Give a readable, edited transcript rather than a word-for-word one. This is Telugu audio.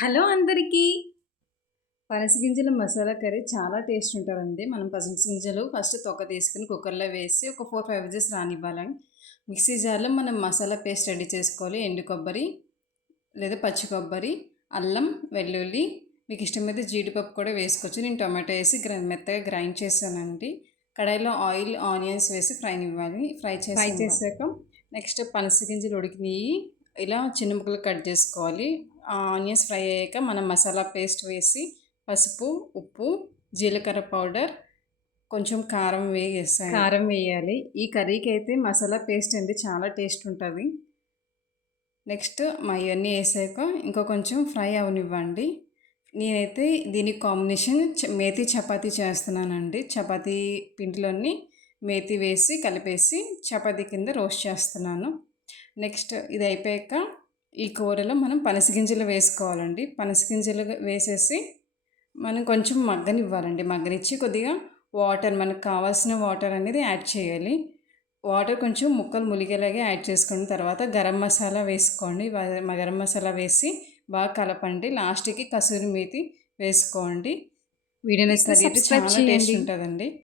హలో అందరికీ. పనస గింజల మసాలా కర్రీ చాలా టేస్ట్ ఉంటుందండి. మనం పనస గింజలు ఫస్ట్ తొక్క తీసుకుని కుక్కర్లో వేసి ఒక 4-5 విజిల్స్ రానివ్వాలి. మిక్సీ జార్లో మనం మసాలా పేస్ట్ రెడీ చేసుకోవాలి. ఎండు కొబ్బరి లేదా పచ్చి కొబ్బరి, అల్లం, వెల్లుల్లి, మీకు ఇష్టమైతే జీడిపప్పు కూడా వేసుకోవచ్చు. నేను టొమాటో వేసి మెత్తగా గ్రైండ్ చేశానండి. కడాయిలో ఆయిల్, ఆనియన్స్ వేసి ఫ్రై చేసాక నెక్స్ట్ పనస గింజలు ఉడికినాయి ఇలా చిన్న ముక్కలు కట్ చేసుకోవాలి. ఆనియన్స్ ఫ్రై అయ్యాక మనం మసాలా పేస్ట్ వేసి పసుపు, ఉప్పు, జీలకర్ర పౌడర్, కొంచెం కారం వేయాలి. ఈ కర్రీకి అయితే మసాలా పేస్ట్ అండి చాలా టేస్ట్ ఉంటుంది. నెక్స్ట్ ఇవన్నీ వేసాక ఇంకా కొంచెం ఫ్రై అవనివ్వండి. నేనైతే దీనికి కాంబినేషన్ మేతి చపాతీ చేస్తున్నానండి. చపాతీ పిండిలోని మేతి వేసి కలిపేసి చపాతీ కింద రోస్ట్ చేస్తున్నాను. నెక్స్ట్ ఇది అయిపోయాక ఈ కూరలో మనం పనసగింజలు వేసుకోవాలండి. పనసగింజలు వేసేసి మనం కొంచెం మగ్గనివ్వాలండి. మగ్గనిచ్చి కొద్దిగా వాటర్, మనకు కావాల్సిన వాటర్ అనేది యాడ్ చేయాలి. వాటర్ కొంచెం ముక్కలు ములిగేలాగే యాడ్ చేసుకున్న తర్వాత గరం మసాలా వేసుకోండి. గరం మసాలా వేసి బాగా కలపండి. లాస్ట్కి కసూరి మేతి వేసుకోండి. వీడియో నచ్చితే చాలా టేస్ట్ ఉంటుందండి.